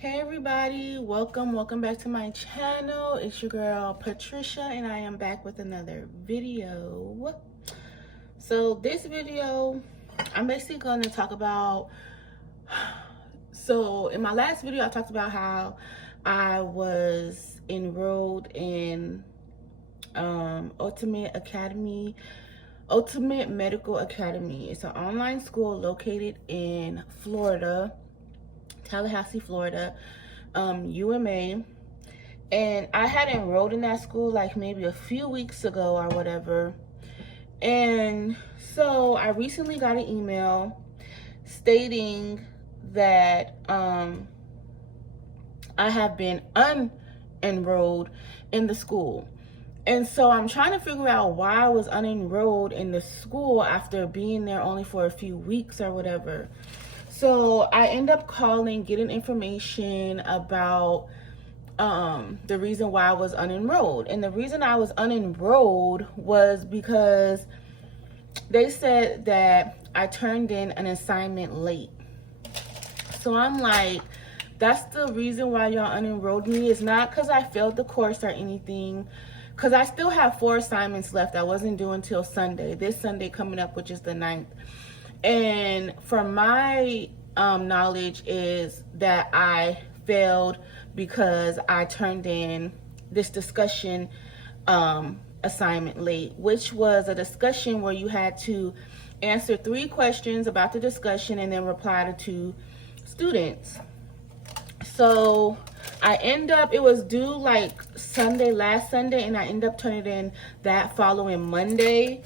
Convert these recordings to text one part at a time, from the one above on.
Hey everybody, welcome back to my channel. It's your girl Patricia and I am back with another video. So this video, I'm basically going to talk about, so in my last video I talked about how I was enrolled in Ultimate Medical Academy. It's an online school located in Florida, Tallahassee, Florida, UMA. And I had enrolled in that school like maybe a few weeks ago or whatever. And so I recently got an email stating that I have been unenrolled in the school. And so I'm trying to figure out why I was unenrolled in the school after being there only for a few weeks or whatever. So I end up calling, getting information about the reason why I was unenrolled. And the reason I was unenrolled was because they said that I turned in an assignment late. So I'm like, that's the reason why y'all unenrolled me. It's not because I failed the course or anything, because I still have 4 assignments left I wasn't due until Sunday, this Sunday coming up, which is the 9th. And from my knowledge is that I failed because I turned in this discussion assignment late, which was a discussion where you had to answer 3 questions about the discussion and then reply to 2 students. So I end up, it was due like last Sunday, and I end up turning it in that following Monday.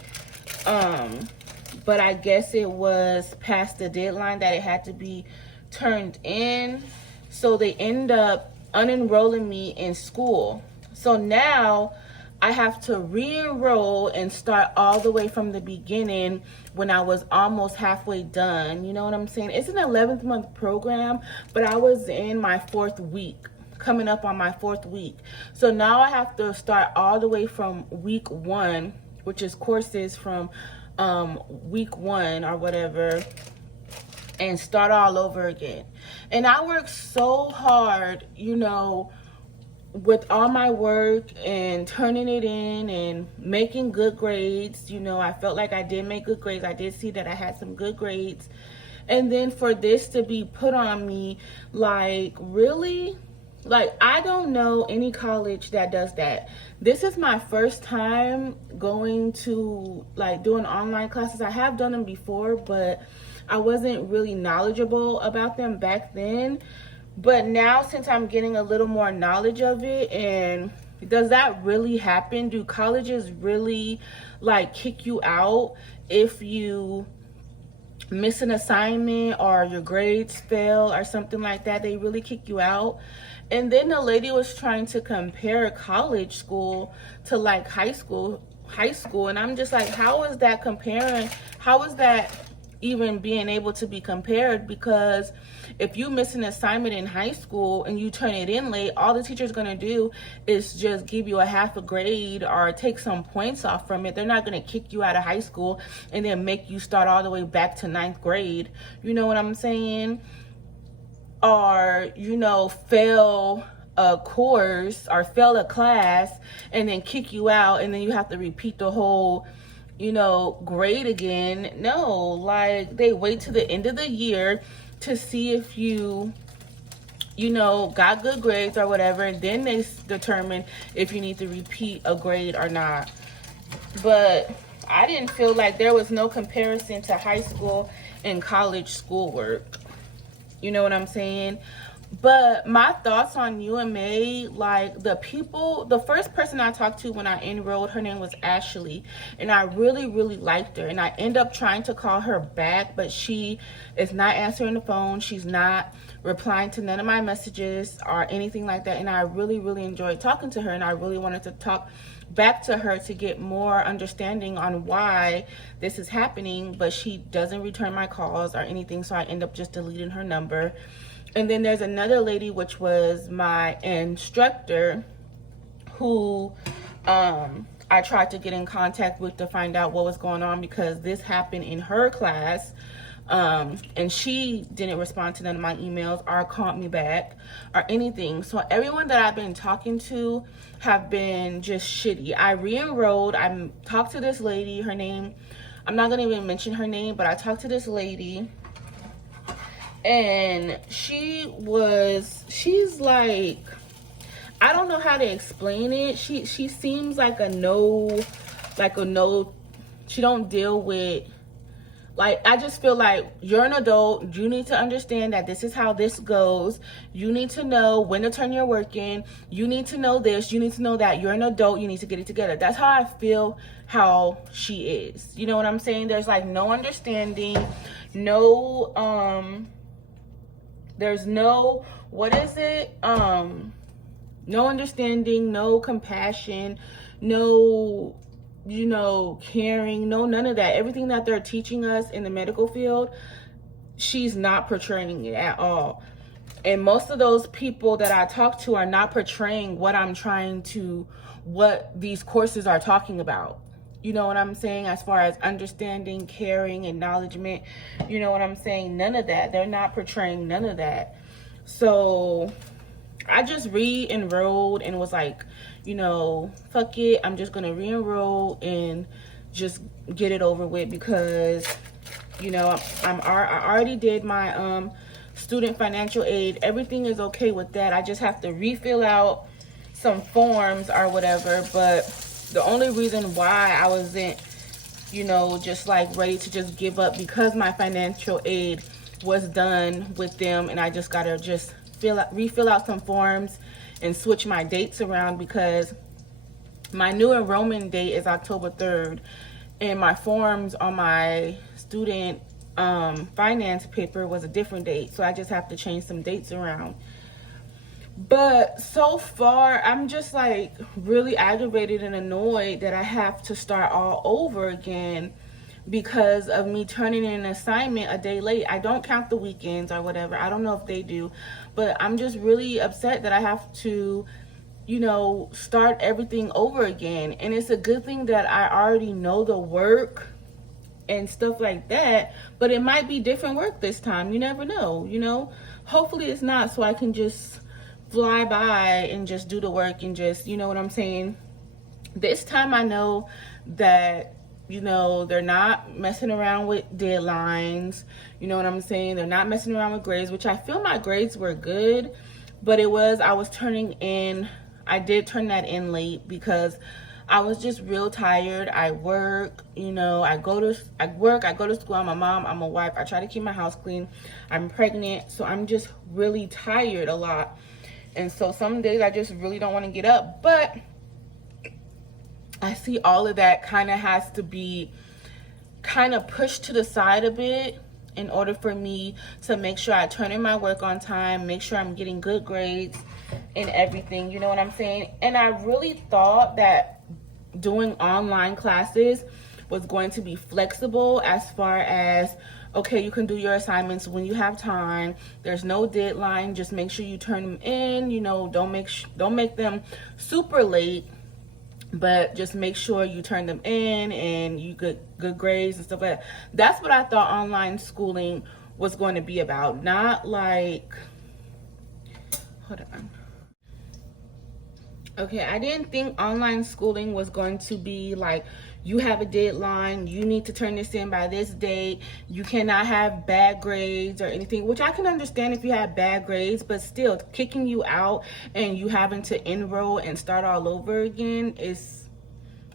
But I guess it was past the deadline that it had to be turned in. So they end up unenrolling me in school. So now I have to re-enroll and start all the way from the beginning when I was almost halfway done. You know what I'm saying? It's an 11th month program, but I was in my 4th week, coming up on my 4th week. So now I have to start all the way from week 1, which is courses from week 1 or whatever, and start all over again. And I worked so hard, you know, with all my work and turning it in and making good grades. You know, I felt like I did make good grades. I did see that I had some good grades. And then for this to be put on me, like, really? Like, I don't know any college that does that. This is my first time going to, like, doing online classes. I have done them before, but I wasn't really knowledgeable about them back then. But now, since I'm getting a little more knowledge of it, and does that really happen? Do colleges really, like, kick you out if you miss an assignment or your grades fail or something like that? They really kick you out? And then the lady was trying to compare college school to like high school, and I'm just like, how is that comparing? How is that even being able to be compared? Because if you miss an assignment in high school and you turn it in late, all the teacher's going to do is just give you a half a grade or take some points off from it. They're not going to kick you out of high school and then make you start all the way back to 9th grade. You know what I'm saying? Or, you know, fail a course or fail a class and then kick you out, and then you have to repeat the whole, you know, grade again. No, like, they wait to the end of the year to see if you know, got good grades or whatever, and then they determine if you need to repeat a grade or not. But I didn't feel like there was no comparison to high school and college schoolwork. You know what I'm saying? But my thoughts on UMA, like, the first person I talked to when I enrolled, her name was Ashley, and I really, really liked her. And I end up trying to call her back, but she is not answering the phone. She's not replying to none of my messages or anything like that. And I really, really enjoyed talking to her, and I really wanted to talk back to her to get more understanding on why this is happening, but she doesn't return my calls or anything, so I end up just deleting her number. And then there's another lady, which was my instructor, who I tried to get in contact with to find out what was going on, because this happened in her class. And she didn't respond to none of my emails or called me back or anything. So everyone that I've been talking to have been just shitty. I re-enrolled. I talked to this lady. Her name, I'm not gonna even mention her name, but I talked to this lady, and she's like, I don't know how to explain it. She seems like a no, she don't deal with, like, I just feel like you're an adult. You need to understand that this is how this goes. You need to know when to turn your work in. You need to know this. You need to know that. You're an adult. You need to get it together. That's how I feel how she is. You know what I'm saying? There's like no understanding, no, there's no, what is it? No understanding, no compassion, no, caring, no, none of that. Everything that they're teaching us in the medical field, she's not portraying it at all. And most of those people that I talk to are not portraying what these courses are talking about. You know what I'm saying? As far as understanding, caring, acknowledgement, you know what I'm saying? None of that. They're not portraying none of that. So I just re-enrolled and was like, fuck it. I'm just going to re-enroll and just get it over with, because, I already did my student financial aid. Everything is okay with that. I just have to refill out some forms or whatever. But the only reason why I wasn't, just like ready to just give up, because my financial aid was done with them, and I just got to just refill out some forms and switch my dates around, because my new enrollment date is October 3rd, and my forms on my student finance paper was a different date. So I just have to change some dates around. But so far, I'm just like really aggravated and annoyed that I have to start all over again because of me turning in an assignment a day late. I don't count the weekends or whatever. I don't know if they do, but I'm just really upset that I have to, start everything over again. And it's a good thing that I already know the work and stuff like that, but it might be different work this time. You never know, Hopefully it's not, so I can just fly by and just do the work and just, you know what I'm saying? This time I know that, they're not messing around with deadlines. You know what I'm saying? They're not messing around with grades, which I feel my grades were good, but I did turn that in late because I was just real tired. I work, I go to school. I'm a mom, I'm a wife. I try to keep my house clean. I'm pregnant, so I'm just really tired a lot. And so some days I just really don't want to get up, but I see all of that kind of has to be kind of pushed to the side a bit in order for me to make sure I turn in my work on time, make sure I'm getting good grades and everything, you know what I'm saying? And I really thought that doing online classes was going to be flexible as far as, okay, you can do your assignments when you have time. There's no deadline. Just make sure you turn them in, don't make them super late, but just make sure you turn them in and you get good grades and stuff like that. That's what I thought online schooling was going to be about. Not like, hold on. Okay, I didn't think online schooling was going to be like, you have a deadline, you need to turn this in by this date, you cannot have bad grades or anything, which I can understand if you have bad grades, but still kicking you out and you having to enroll and start all over again is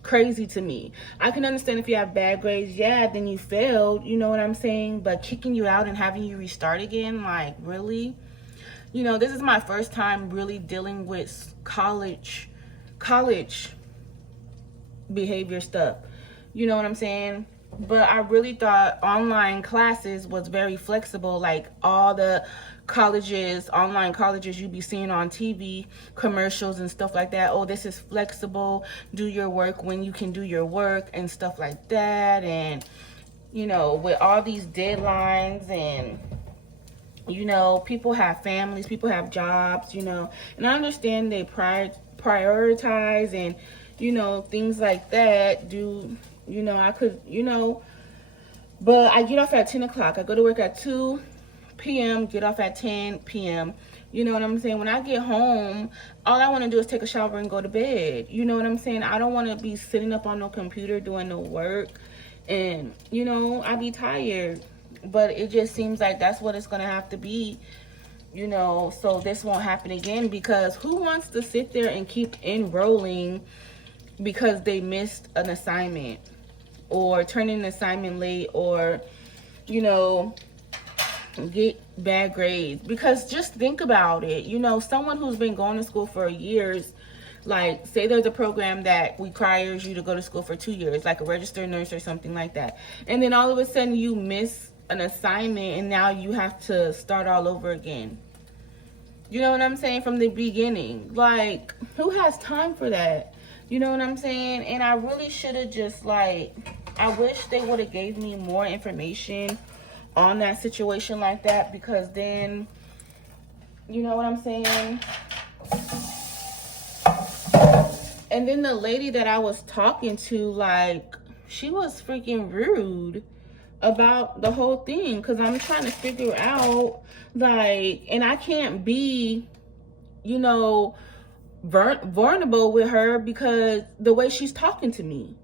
crazy to me. I can understand if you have bad grades, yeah, then you failed, you know what I'm saying? But kicking you out and having you restart again, like, really? This is my first time really dealing with college behavior stuff. You know what I'm saying? But I really thought online classes was very flexible, like all the online colleges you be seeing on TV commercials and stuff like that. Oh, this is flexible. Do your work when you can do your work and stuff like that. And, with all these deadlines and, people have families, people have jobs, and I understand they prioritize and, things like that. I could, But I get off at 10 o'clock. I go to work at 2 p.m., get off at 10 p.m. You know what I'm saying? When I get home, all I want to do is take a shower and go to bed. You know what I'm saying? I don't want to be sitting up on no computer doing no work. And, you know, I be tired. But it just seems like that's what it's going to have to be, you know, so this won't happen again. Because who wants to sit there and keep enrolling because they missed an assignment or turn in an assignment late, or, you know, get bad grades? Because just think about it, you know, someone who's been going to school for years, like say there's a program that requires you to go to school for 2 years, like a registered nurse or something like that, and then all of a sudden you miss an assignment and now you have to start all over again. You know what I'm saying? From the beginning. Like, who has time for that? You know what I'm saying? And I really should have just, like, I wish they would have gave me more information on that situation like that, because then, you know what I'm saying? And then the lady that I was talking to, like, she was freaking rude about the whole thing, because I'm trying to figure out, like, and I can't be, you know, vulnerable with her because the way she's talking to me.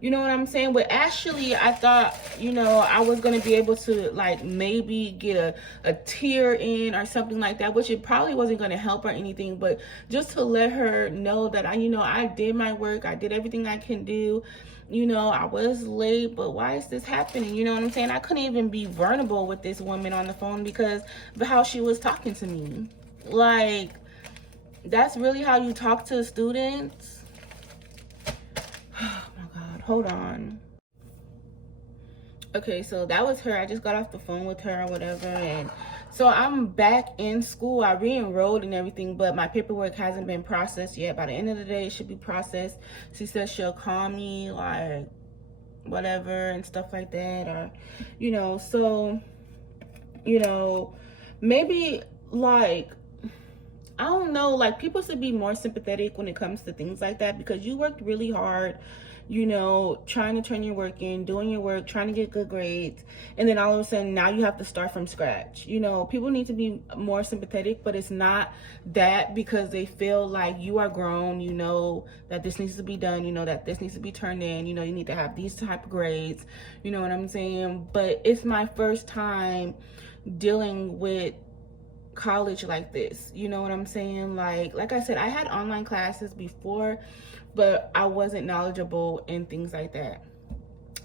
You know what I'm saying? With Ashley, I thought, you know, I was going to be able to, like, maybe get a tear in or something like that, which it probably wasn't going to help or anything, but just to let her know that, I did my work. I did everything I can do. You know, I was late, but why is this happening? You know what I'm saying? I couldn't even be vulnerable with this woman on the phone because of how she was talking to me. Like, that's really how you talk to students? Oh my God, hold on. Okay, so that was her. I just got off the phone with her or whatever, and so I'm back in school. I re-enrolled and everything, but my paperwork hasn't been processed yet. By the end of the day, it should be processed. She said she'll call me, like, whatever and stuff like that, or, you know, so, you know, maybe, like, I don't know, like, people should be more sympathetic when it comes to things like that, because you worked really hard, you know, trying to turn your work in, doing your work, trying to get good grades, and then all of a sudden now you have to start from scratch. You know, people need to be more sympathetic, but it's not that because they feel like you are grown, you know that this needs to be done, you know that this needs to be turned in, you know you need to have these type of grades, you know what I'm saying? But it's my first time dealing with college like this, you know what I'm saying? Like I said, I had online classes before, but I wasn't knowledgeable in things like that.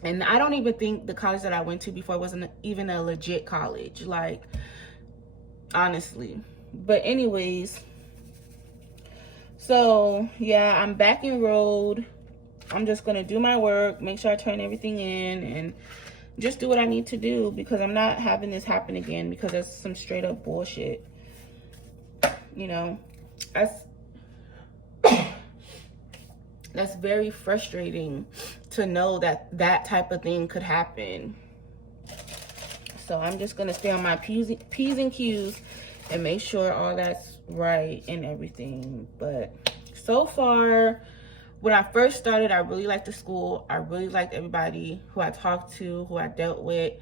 And I don't even think the college that I went to before wasn't even a legit college, like, honestly. But anyways, so yeah, I'm back enrolled. I'm just gonna do my work, make sure I turn everything in, and just do what I need to do, because I'm not having this happen again, because that's some straight up bullshit. You know, that's very frustrating to know that that type of thing could happen. So I'm just gonna stay on my P's and Q's and make sure all that's right and everything. But so far, when I first started, I really liked the school. I really liked everybody who I talked to, who I dealt with.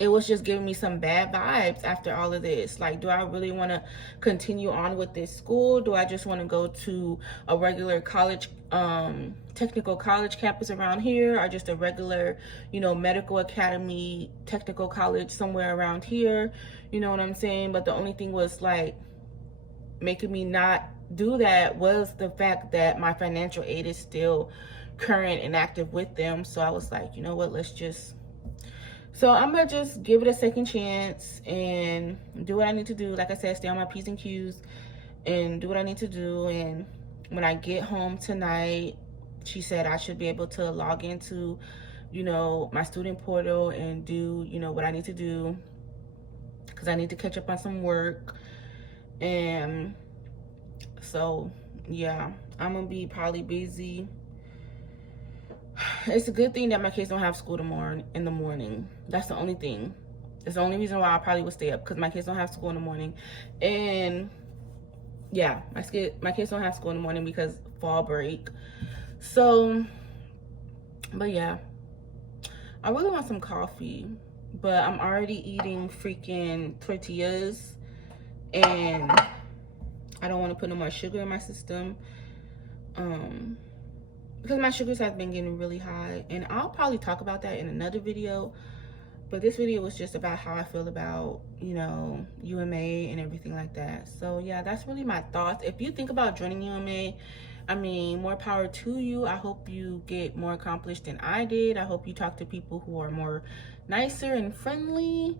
It was just giving me some bad vibes after all of this. Like, do I really want to continue on with this school? Do I just want to go to a regular college, technical college campus around here, or just a regular, you know, medical academy, technical college somewhere around here? You know what I'm saying? But the only thing was, like, making me not do that was the fact that my financial aid is still current and active with them. So I was like, you know what, so I'm gonna just give it a second chance and do what I need to do. Like I said, stay on my P's and Q's and do what I need to do. And when I get home tonight, she said I should be able to log into, you know, my student portal and do, you know, what I need to do, because I need to catch up on some work. And so yeah, I'm gonna be probably busy. It's a good thing that my kids don't have school tomorrow in the morning. That's the only thing. It's the only reason why I probably would stay up, because my kids don't have school in the morning. And yeah, my kids don't have school in the morning because fall break. So, but yeah, I really want some coffee, but I'm already eating freaking tortillas, and I don't want to put no more sugar in my system. Because my sugars have been getting really high, and I'll probably talk about that in another video. But this video was just about how I feel about, you know, UMA and everything like that. So yeah, that's really my thoughts. If you think about joining UMA, I mean, more power to you. I hope you get more accomplished than I did. I hope you talk to people who are more nicer and friendly.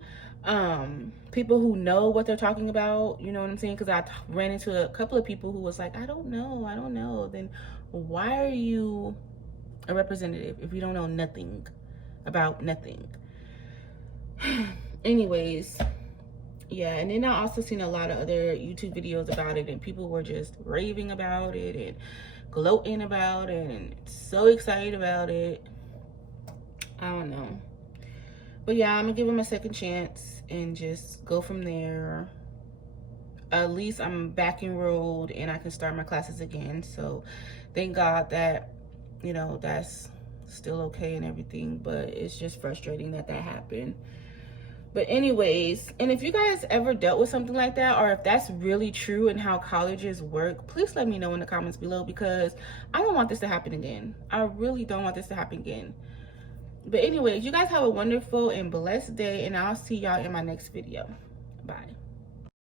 People who know what they're talking about, you know what I'm saying? Because I ran into a couple of people who was like, I don't know. Then why are you a representative if you don't know nothing about nothing? Anyways, yeah, and then I also seen a lot of other YouTube videos about it, and people were just raving about it and gloating about it and so excited about it. I don't know. But yeah, I'm gonna give him a second chance and just go from there. At least I'm back enrolled and I can start my classes again. So thank God that, you know, that's still okay and everything, but it's just frustrating that that happened. But anyways, and if you guys ever dealt with something like that, or if that's really true and how colleges work, please let me know in the comments below, because I don't want this to happen again. I really don't want this to happen again. But anyways, you guys have a wonderful and blessed day, and I'll see y'all in my next video. Bye.